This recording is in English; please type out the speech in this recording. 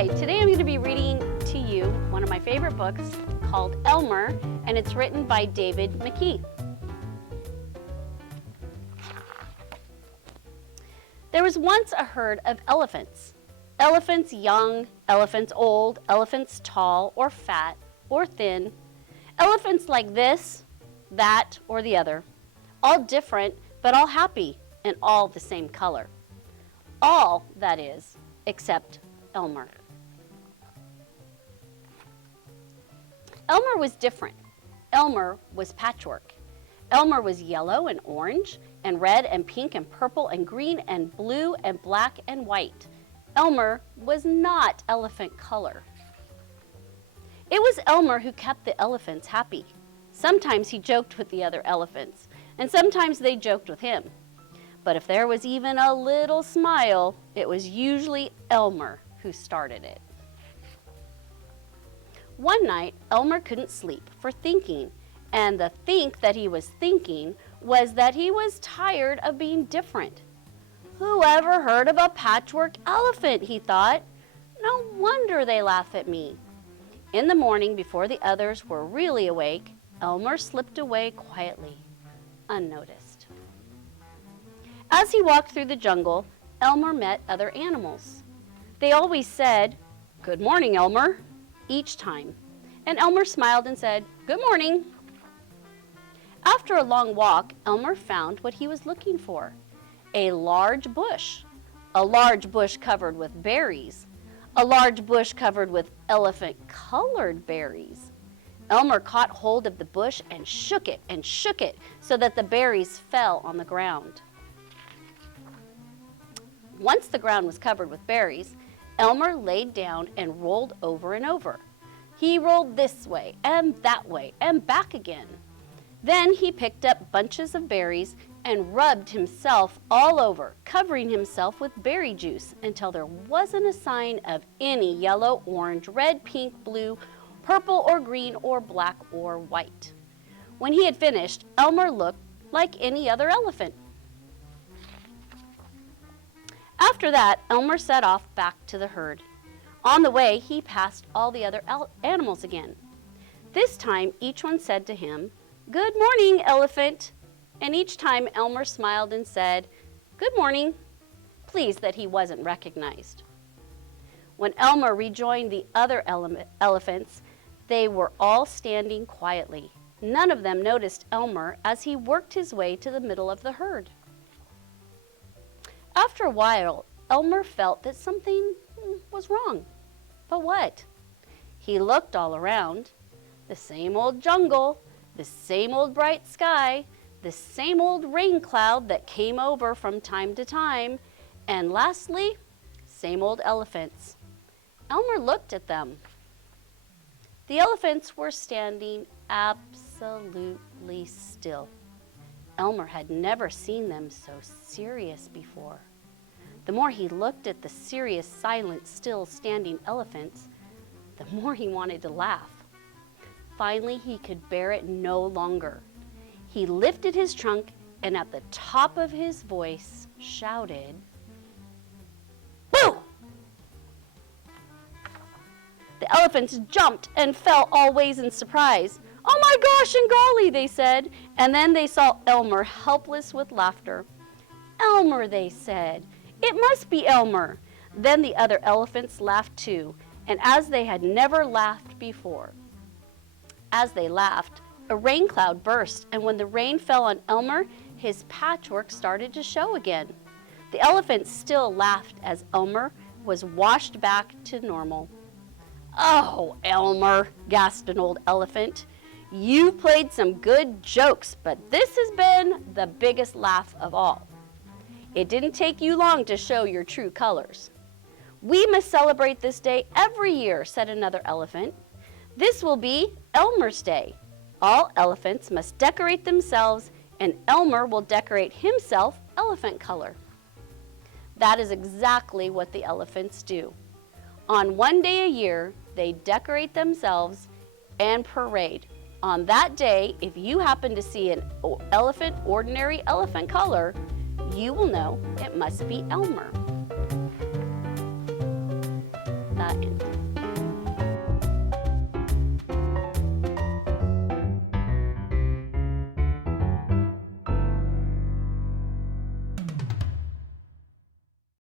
Hi, today I'm going to be reading to you one of my favorite books called Elmer, and it's written by David McKee. There was once a herd of elephants. Elephants young, elephants old, elephants tall or fat or thin. Elephants like this, that, or the other. All different, but all happy and all the same color. All, that is, except Elmer. Elmer was different. Elmer was patchwork. Elmer was yellow and orange and red and pink and purple and green and blue and black and white. Elmer was not elephant color. It was Elmer who kept the elephants happy. Sometimes he joked with the other elephants, and sometimes they joked with him. But if there was even a little smile, it was usually Elmer who started it. One night, Elmer couldn't sleep for thinking, and the think that he was thinking was that he was tired of being different. Who ever heard of a patchwork elephant, he thought. No wonder they laugh at me. In the morning, before the others were really awake, Elmer slipped away quietly, unnoticed. As he walked through the jungle, Elmer met other animals. They always said, "Good morning, Elmer," each time. And Elmer smiled and said, "Good morning." After a long walk, Elmer found what he was looking for. A large bush covered with berries, a large bush covered with elephant-colored berries. Elmer caught hold of the bush and shook it so that the berries fell on the ground. Once the ground was covered with berries, Elmer laid down and rolled over and over. He rolled this way and that way and back again. Then he picked up bunches of berries and rubbed himself all over, covering himself with berry juice until there wasn't a sign of any yellow, orange, red, pink, blue, purple, or green, or black, or white. When he had finished, Elmer looked like any other elephant. After that, Elmer set off back to the herd. On the way, he passed all the other animals again. This time, each one said to him, "Good morning, elephant." And each time, Elmer smiled and said, "Good morning," pleased that he wasn't recognized. When Elmer rejoined the other elephants, they were all standing quietly. None of them noticed Elmer as he worked his way to the middle of the herd. After a while, Elmer felt that something was wrong. But what? He looked all around. The same old jungle, the same old bright sky, the same old rain cloud that came over from time to time, and lastly, same old elephants. Elmer looked at them. The elephants were standing absolutely still. Elmer had never seen them so serious before. The more he looked at the serious, silent, still standing elephants, the more he wanted to laugh. Finally, he could bear it no longer. He lifted his trunk and at the top of his voice shouted, "Boo!" The elephants jumped and fell all ways in surprise. "Oh my gosh and golly," they said, and then they saw Elmer helpless with laughter. "Elmer," they said. "It must be Elmer." Then the other elephants laughed too, and as they had never laughed before. As they laughed, a rain cloud burst, and when the rain fell on Elmer, his patchwork started to show again. The elephants still laughed as Elmer was washed back to normal. "Oh, Elmer," gasped an old elephant, "you've played some good jokes, but this has been the biggest laugh of all. It didn't take you long to show your true colors." "We must celebrate this day every year," said another elephant. "This will be Elmer's Day. All elephants must decorate themselves, and Elmer will decorate himself elephant color." That is exactly what the elephants do. On one day a year, they decorate themselves and parade. On that day, if you happen to see an ordinary elephant color, you will know it must be Elmer.